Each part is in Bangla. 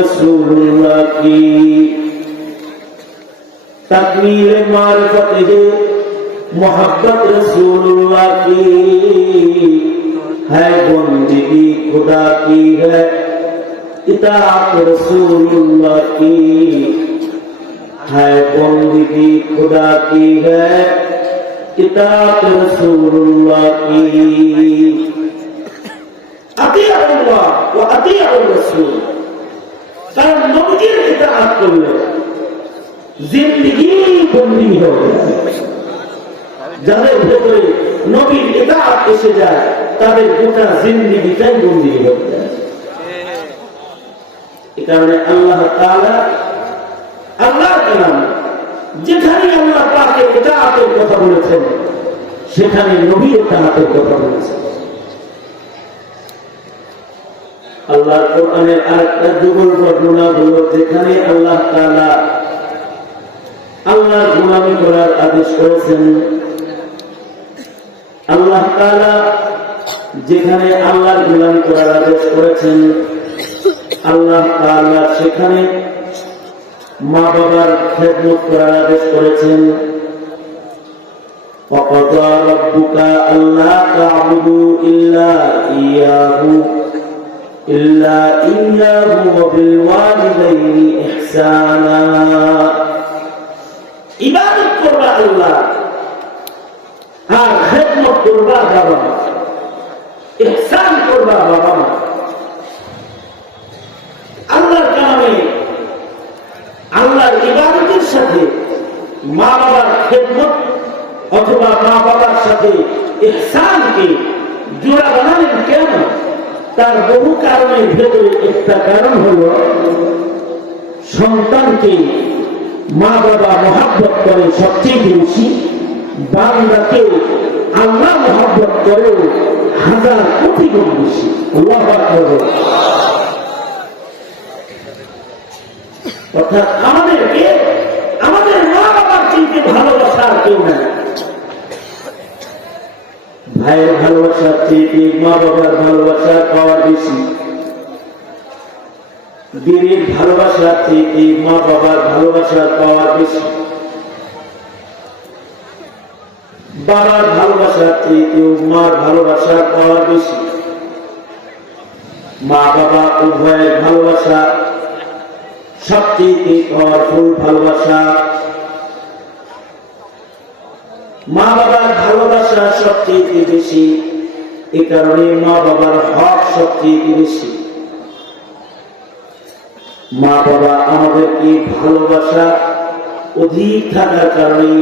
रसूलुल्लाह की तकमील मारिफत है मोहब्बत रसूलुल्लाह की है बंदगी खुदा की है इताअत रसूलुल्लाह की है बंदगी खुदा की है इताअत रसूलुल्लाह की अतिअल्लाह व अतिअर रसूल তার নবীর ইতাআত করলে জিন্দেগি বন্দী হয়ে যায়। যাদের ভেতরে নবীর ইতাআত এসে যায় তাদের গোটা জিন্দেগিটাই বন্দী হয়ে যায়। এই কারণে আল্লাহ তাআলা আল্লাহর কালাম যেখানে আল্লাহ পাকের ইতাআতের কথা বলেছেন সেখানে নবীর ইতাআতের কথা বলেছেন। আল্লাহর কোরআনের আরেকটা যুগল বর্ণনা হলো যেখানে আল্লাহ তাআলা আল্লাহর গোলামি করার আদেশ করেছেন, আল্লাহ তাআলা যেখানে আল্লাহর গোলামি করার আদেশ করেছেন আল্লাহ তাআলা সেখানে মা বাবার খেদমত করার আদেশ করেছেন। وَقَضَى رَبُّكَ أَلَّا تَعْبُدُوا إِلَّا إِيَّاهُ وَبِالْوَالِدَيْنِ إِحْسَانًا ইবাদত করবা আল্লাহ আর খেদমত করবা বাবা মা, ইহসান করবা বাবা মা। আল্লাহর কালামে আল্লাহর ইবাদতের সাথে মা বাবার খেদমত অথবা মা বাবার সাথে ইহসানকে জোড়া বানালেন কেন? তার বহু কারণের ভেতরে একটা কারণ হলো সন্তানকে মা বাবা মহব্বত করে সবচেয়ে বেশি, বান্দাকে আল্লাহ মহব্বত করে 1000 কোটি গুণ বেশি। আল্লাহু আকবার। অর্থাৎ আমাদেরকে আমাদের মা বাবার চিনতে ভালোবাসার কেউ নাই। ভাইয়ের ভালোবাসার চেয়ে মা বাবার ভালোবাসা পাওয়ার বেশি, বীরের ভালোবাসার চেয়ে মা বাবার ভালোবাসার পাওয়ার বেশি, বাবার ভালোবাসার চেয়ে মার ভালোবাসার পাওয়ার বেশি। মা বাবা উভয়ের ভালোবাসা সবচেয়ে পাওয়ারফুল ভালোবাসা। মা বাবার ভালোবাসা সবচেয়ে বেশি, এ কারণে মা বাবার হক সবচেয়ে বেশি। মা বাবা আমাদেরকে ভালোবাসা অধিক থাকার কারণে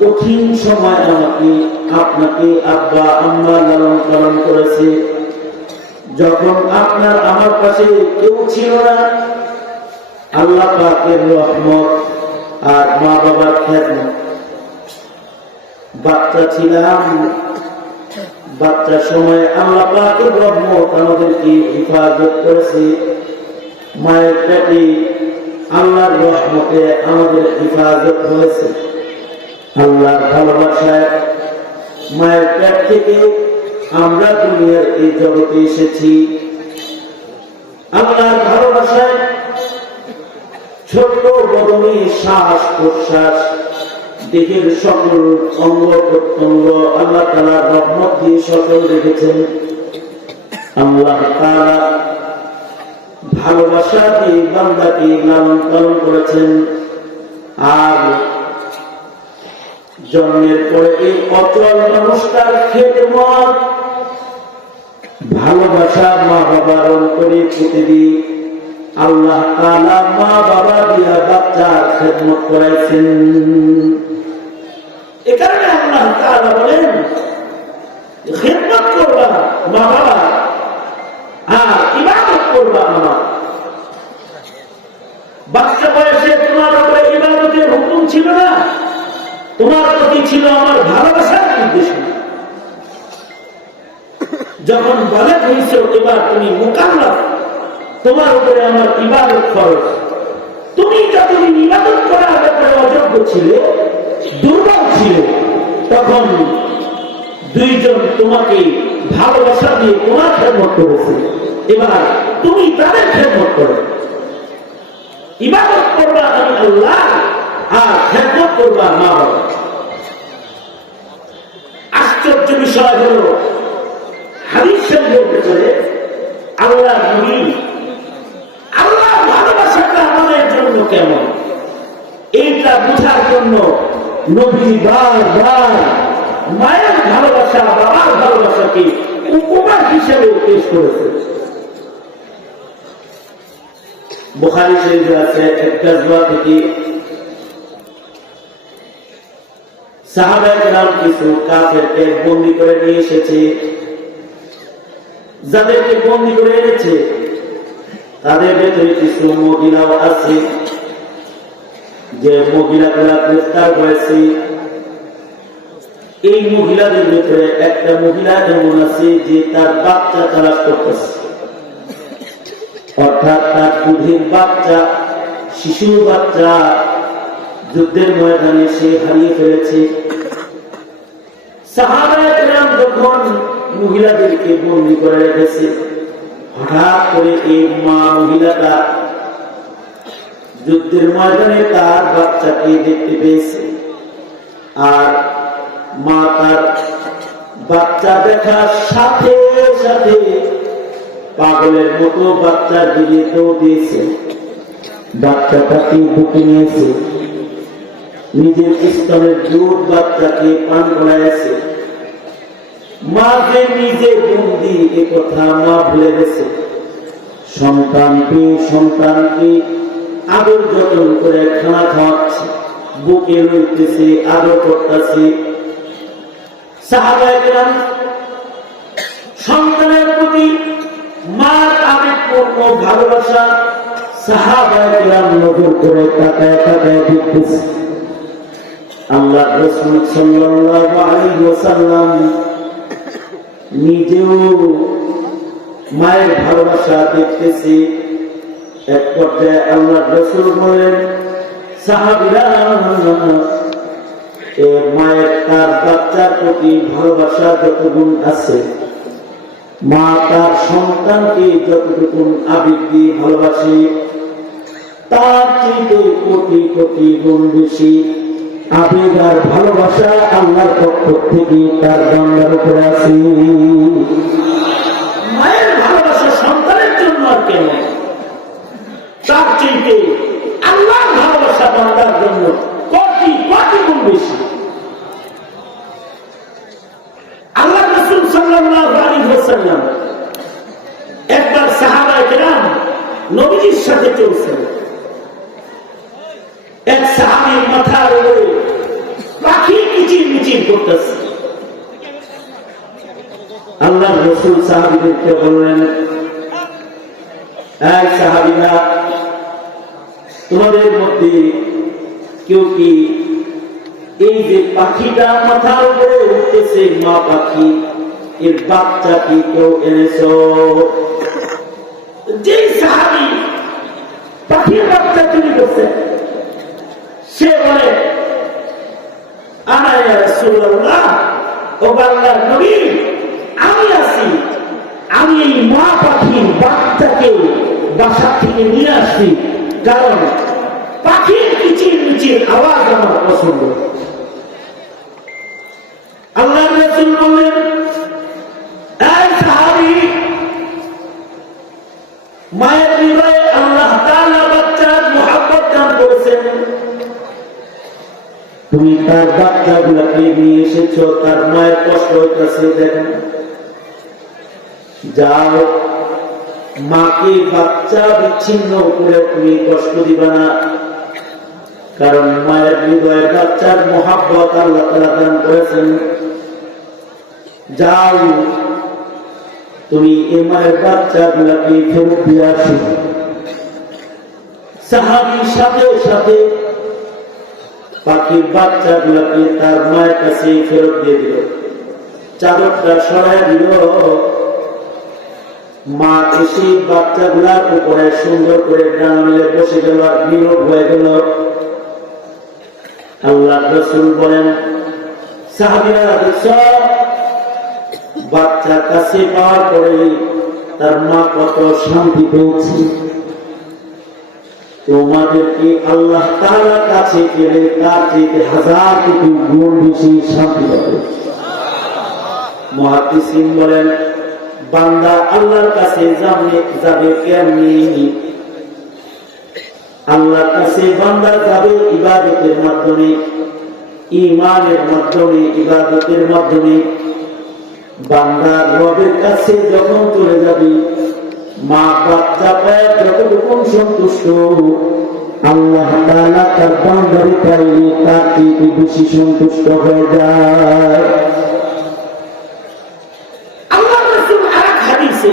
কঠিন সময় আমাকে আপনাকে আব্বা আম্মা লালন পালন করেছে। যখন আপনার আমার পাশে কেউ ছিল না, আল্লাহ পাকের রহমত আর মা বাবার খেদমত। বাচ্চা ছিলাম, বাচ্চার সময় আল্লাহ পাকের রহমত আমাদেরকে হেফাজত করেছে। মায়ের পেটে আল্লাহর রহমতে আমাদের হেফাজত হয়েছে। আল্লাহর ভালোবাসায় মায়ের পেট থেকে আমরা দুনিয়ার এই জগতে এসেছি। আল্লাহর ভালোবাসায় ছোট্ট বদনে শ্বাস প্রশ্বাস দেহের সকল অঙ্গ প্রত্যঙ্গ আল্লাহ তাআলার রহমত দিয়ে সকল রেখেছেন। আল্লাহ তাআলা ভালোবাসা দিয়ে বান্দাকে লালন পালন করেছেন। আর জন্মের পরে এই অচল মানুষটার খেদমত ভালোবাসা মা বাবার অন্তরে প্রতিদিন আল্লাহ তাআলা মা বাবা দিয়া বাচ্চার খেদমত করাইছেন। এ কারণে আল্লাহ তাআলা বলেন খেদমত করবা মা বাবা আর ইবাদত করবা আমার। বাচ্চা বয়সে তোমার উপরে ইবাদতের হুকুম ছিল না, তোমার প্রতি ছিল আমার ভালোবাসার নির্দেশনা। যখন বালেগ হয়েছে এবার তুমি মুকাল্লাফ, তোমার উপরে আমার ইবাদত ফরজ। তুমি যতদিন ইবাদত করার ব্যাপারে অযোগ্য ছিলে, দুর্বল ছিলে, তখন দুইজন তোমাকে ভালোবাসা দিয়ে তোমার খেদমত করেছে। এবার তুমি তাদের খেদমত করো। ইবাদত করবা আমি আল্লাহ, আর খেদমত করবা মা বাবা। আশ্চর্য বিষয় হল হাদিস শরীফের ভেতরে আল্লাহ নবী আল্লাহর ভালোবাসাটা আমাদের জন্য কেমন এইটা বোঝার জন্য নবী বারবার মায়ের ভালোবাসা, বাবার ভালোবাসাকে উপমা হিসেবে পেশ করেছে। বুখারী শরীফে আছে এক গাজওয়া থেকে সাহাবায়ে কেরাম কিছু কাফেরকে বন্দী করে নিয়ে এসেছে। যাদেরকে বন্দী করে এনেছে তাদের ভেতরে কিছু মহিলাও আছে, যে মহিলাগুলা গ্রেফতার হয়েছে। এই মহিলাদের ভেতরে একটা মহিলা যেমন আছে যে তার বাচ্চা তালাশ করতেছে, অর্থাৎ তার দুধের বাচ্চা, শিশু বাচ্চা যুদ্ধের ময়দানে সে হারিয়ে ফেলেছে। সাহাবায়ে কেরাম যখন মহিলাদেরকে বন্দী করে রেখেছে, হঠাৎ করে এই মা মহিলাটা যুদ্ধের ময়দানে তার বাচ্চাকে দেখতে পেয়েছে। আর মা তার বাচ্চা দেখার সাথে সাথে পাগলের মতো বাচ্চার দিকে দৌড় দিয়েছে, বাচ্চাটাকে বুকে নিয়েছে, নিজের স্তনের দুধ বাচ্চাকে পান করাইছে। মা যে নিজে বন্দি এ কথা মা ভুলে গেছে। সন্তানকে আদর যত্ন করে খানা খাওয়াচ্ছে, বুকে লইতেছে, আদর করতেছে। সাহাবায়ে কেরাম সন্তানের প্রতি মার আবেগপূর্ণ ভালোবাসা সাহাবায়ে কেরাম নজর করে তাকায় তাকায় দেখতেছে। আল্লাহ রাসূল সাল্লাল্লাহু আলাইহি ওয়াসাল্লাম নিজেও মায়ের ভালোবাসা দেখতেছে। এক পর্যায়ে আল্লাহ রাসূল বলেন, সাহাবীরা মায়ের তার বাচ্চার প্রতি ভালোবাসা যতগুণ আছে, মা তার সন্তানকে যতটুকু আবেগ দিয়ে ভালোবাসে, তার চেয়ে কোটি কোটি গুণ বেশি আবেগ আর ভালোবাসা আল্লাহর পক্ষ থেকে তার বান্দার উপরে আছে। মায়ের ভালোবাসা সন্তানের জন্য আর কেন, তার চেয়ে আল্লাহর ভালোবাসা বান্দার জন্য কোটি কোটি গুণ বেশি। আল্লাহ রাসূল সাল্লাল্লাহু আলাইহি ওয়াসাল্লাম একবার সাহাবায়ে কেরাম নবীজির সাথে চলছেন। এক সাহাবীর মাথার উপরে পাখি কিচির মিচির করতেছে। আল্লাহ রাসূল সাহাবীদেরকে বললেন, এই সাহাবীরা, তোমাদের মধ্যে কেউ কি এই যে পাখিটা মাথার উপরে উঠতেছে, মা পাখি, এর বাচ্চা কি কেউ এনেছো? যে সাহাবী পাখির বাচ্চা চুরি করছে সে বলে, আনা ইয়া রাসূলুল্লাহ, ও আল্লাহর নবী, আমি আছি, আমি এই মা পাখির বাচ্চাকে বাসা থেকে নিয়ে আসছি, কারণ পাখির কিচির মিচির আওয়াজ আমার পছন্দ। আল্লাহর রাসূল বললেন, এই সাহাবী, মায়ের হৃদয়ে আল্লাহ তাআলা বাচ্চার মুহাব্বত দান করেছেন। তুমি তার বাচ্চাগুলোকে নিয়ে এসেছো, তার মায়ের কষ্ট হইতেছে, দেখেন, যাও, মাকে বাচ্চা বিচ্ছিন্ন করে তুমি কষ্ট দিবা না, কারণ মায়ের হৃদয়ে বাচ্চার মুহাব্বত আল্লাহ তাআলা দান করেছেন। যাও, তুমি এই মায়ের বাচ্চাগুলোকে ফেরত দিয়ে আসো। সাহাবীর সাথে সাথে পাখির বাচ্চাগুলোকে তার মায়ের কাছে ফেরত দিয়ে দিল, চাদরটা সরাই দিল। মা এসে বাচ্চাগুলার উপরে সুন্দর করে ডানা মেলে বসে গেল, আর নীরব হয়ে গেল। আল্লাহ রাসূল বলেন, সাহাবীরা দেখছ, বাচ্চার কাছে পাওয়ার পরে তার মা কত শান্তি পেয়েছে। তোমাদেরকে আল্লাহ তাআলার কাছে গেলে তার চেয়ে 1000 কোটি গুণ বেশি শান্তি পাবে। মুহাদ্দিসিন বলেন, বান্দা আল্লাহর কাছে যাবে কেমনি? আল্লাহর কাছে বান্দা যাবে ইবাদতের মাধ্যমে, ঈমানের মাধ্যমে, ইবাদতের মাধ্যমে। বান্দা রবের কাছে যখন চলে যাবে, মা বাচ্চা পায় যতটুকু সন্তুষ্ট, আল্লাহ তাআলা তার বান্দারে পাইলে তার চেয়ে বেশি সন্তুষ্ট হয়ে যায়। আল্লাহ রাসূল আরেক হাদিসে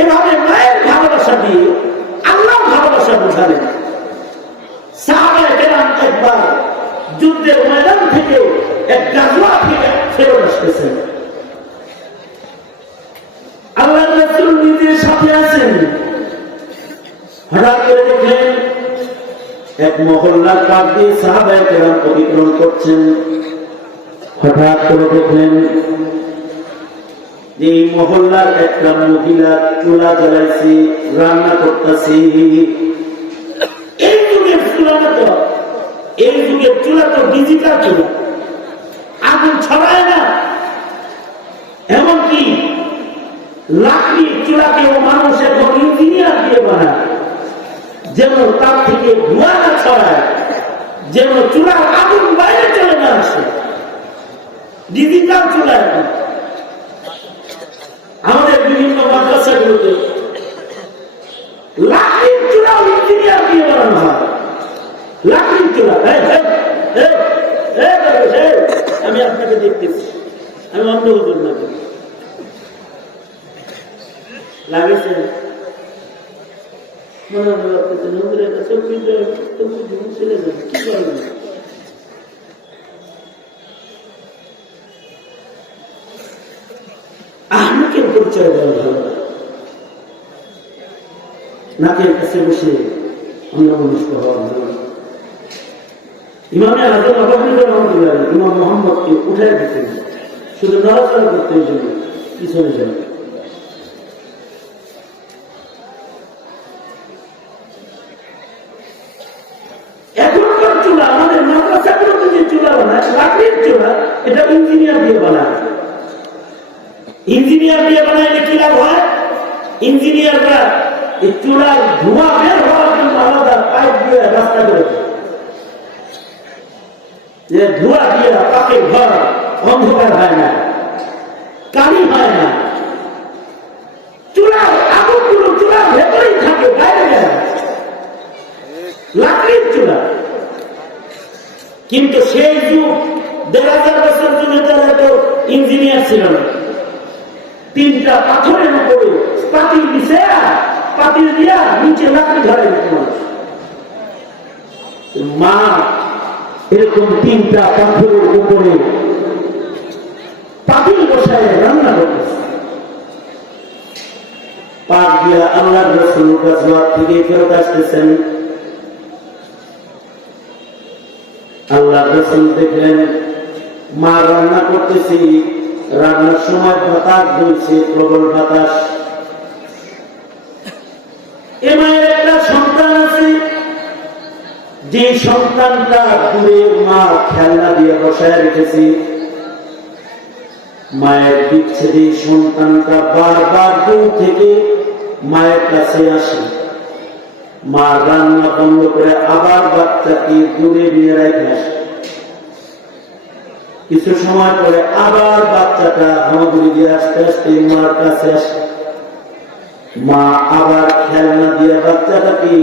এভাবে মায়ের ভালোবাসা দিয়ে আল্লাহ ভালোবাসা বোঝালেন। সাহাবায়ে কেরাম একবার যুদ্ধের ময়দান থেকে এক গাজওয়া থেকে ফেরত আসতেছেন। আল্লাহ রাসূল নিজের সাথে আছেন। হঠাৎ করে দেখলেন এক মহল্লার পাশ দিয়ে সাহাবায়ে কেরাম অতিক্রম করছেন। হঠাৎ করে দেখলেন যে এই মহল্লার একটা মহিলা চুলা জ্বালাইছে, রান্না করতেছে। এই যুগের চুলা তো, এই যুগের চুলা তো ডিজিটাল চুলা, আগুন ছড়ায় না। এমনকি লাকড়ির চুলাকেও মানুষ এখন ইঞ্জিনিয়ার দিয়ে বানায়, যেন তার থেকে ধোঁয়া না ছড়ায়, যেন চুলার আগুন বাইরে চলে না আসে। ডিজিটাল চুলা এখন আমাদের বিভিন্ন মাদ্রাসাগুলোতে লাকড়ির চুলা ইঞ্জিনিয়ার দিয়ে বানানো হয়। লাকড়ির চুলা, আমি আপনাকে দেখতেছি, আমি অন্য হুজুর না লাগেছে আহমকের পরিচয় দেওয়া ভালো, নাকের কাছে বসে অন্যমনস্ক হওয়া ভালো। ইমামে আজম আবু হানিফা রাহমাতুল্লাহ আলাইহি ইমাম মুহাম্মদকে উঠায় দিতেন, শুধু নড়াচড়া করতে জন্য পিছনে যান। এখনকার চুলা, আমাদের মাদ্রাসাগুলোতে যে চুলা বানায় লাকড়ির চুলা, এটা ইঞ্জিনিয়ার দিয়ে বানায়। ইঞ্জিনিয়ার দিয়ে বানাইলে কি লাভ হয়? ইঞ্জিনিয়াররা এই চুলার ধোঁয়া বের হওয়ার জন্য আলাদা পাইপ দিয়ে রাস্তা করে দেয়, যে ধোঁয়া দিয়ে পাখির ঘর অন্ধকার হয় না, কালি হয় না। চুলার আগুনগুলো চুলার ভেতরেই থাকে, বাইরে যায় না, লাকড়ির চুলা। কিন্তু সেই যুগ ১,৫০০ বছর যুগে তারা তো ইঞ্জিনিয়ার ছিল না। 3টা পাথরের উপরে পাতিল দিছে, পাতিল দিয়া নিচে লাকড়ি ধরে মানুষ। মা এরকম 3টা পাথরের উপরে পাতিল বসায় রান্না করতেছে। পাক দিয়া আল্লাহর রাসূল গাজওয়া থেকে ফেরত আসতেছেন। আল্লাহর রাসূল দেখলেন মা রান্না করতেছে, রান্নার সময় বাতাস বইছে, প্রবল বাতাস। এ মায়ের একটা সন্তান আছে, যে সন্তানটা দূরে মা খেলনা দিয়ে বসায় রেখেছে। মায়ের বিচ্ছেদে সন্তানটা বারবার দূর থেকে মায়ের কাছে আসে। মা রান্না বন্ধ করে আবার বাচ্চাকে দূরে নিয়ে রেখে আসে। কিছু সময় পরে আবার বাচ্চাটা হামাগুড়ি দিয়ে আস্তে আস্তে মার কাছে আসে। মা আবার খেলনা দিয়ে বাচ্চাটাকে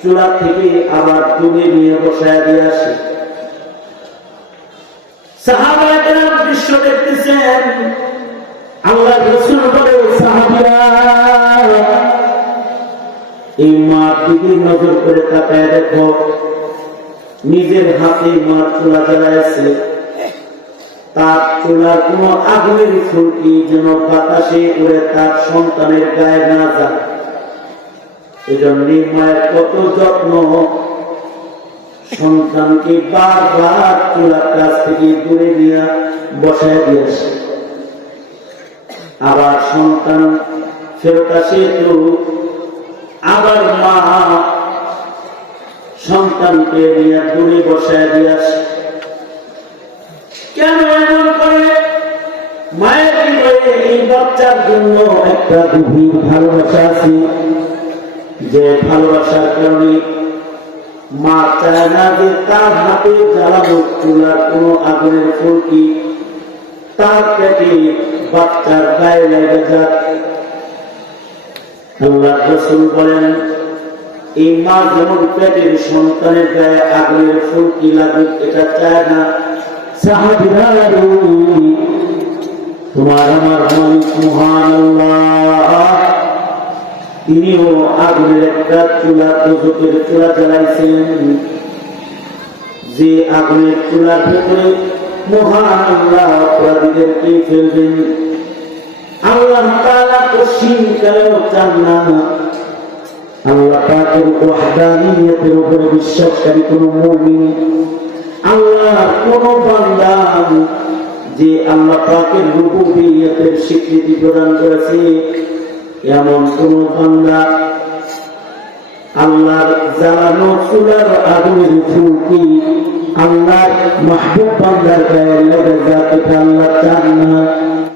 চুলা থেকে আবার দূরে নিয়ে বসায় দিয়ে আসে। সাহাবায়ে কেরাম দৃশ্য দেখতেছেন। আল্লাহর রাসূল বলে, সাহাবীরা এই মার দিকে নজর করে তাকায় দেখো, নিজের হাতে মার চুলা জ্বালাইছে। তার চুলার কোন আগুনের ফুলকি যেন বাতাসে উড়ে তার সন্তানের গায়ে না যায়। এজন্য মায়ের কত যত্ন, সন্তানকে বারবার চুলার কাছ থেকে দূরে নিয়ে বসায় দিয়েছে। আবার সন্তান ফেরত আসে তো আবার মা সন্তানকে নিয়ে দূরে বসায় দিয়াস। কেন এমন করে? মায়ের হৃদয়ে এই বাচ্চার জন্য একটা গভীর ভালোবাসা আছে, যে ভালোবাসার কারণে মা চায় না যে তার হাতে জ্বালানো চুলার কোন আগুনের ফুলকি তার পেটে বাচ্চার গায়ে লেগে যাক। আল্লাহ রাসূল বলেন, এই মা যেমন পেটের সন্তানের গায়ে আগুনের ফুলকি লাগুক এটা চায় না। সাহাবীরা, তোমার আমার মালিক মহান আল্লাহ, তিনিও আগুনের একটা চুলা, দোজখের চুলা জ্বালাইছেন, যে আগুনের চুলার ভেতরে মহান আল্লাহ অপরাধীদেরকে ফেলবেন। আল্লাহ তাআলা কঠিন কালেও চান না আল্লাহ পাকের ওয়াহদানিয়তের উপরে বিশ্বাসকারী কোন মুমিন, আল্লাহর কোন বান্দা যে আল্লাহ পাকের রুবুবিয়তের স্বীকৃতি প্রদান করেছে, এমন কোন বান্দা আল্লাহর জ্বালানো চুলার আগুনের ফুলকি আল্লাহর মাহবুব বান্দার গায়ে লেগে যাতে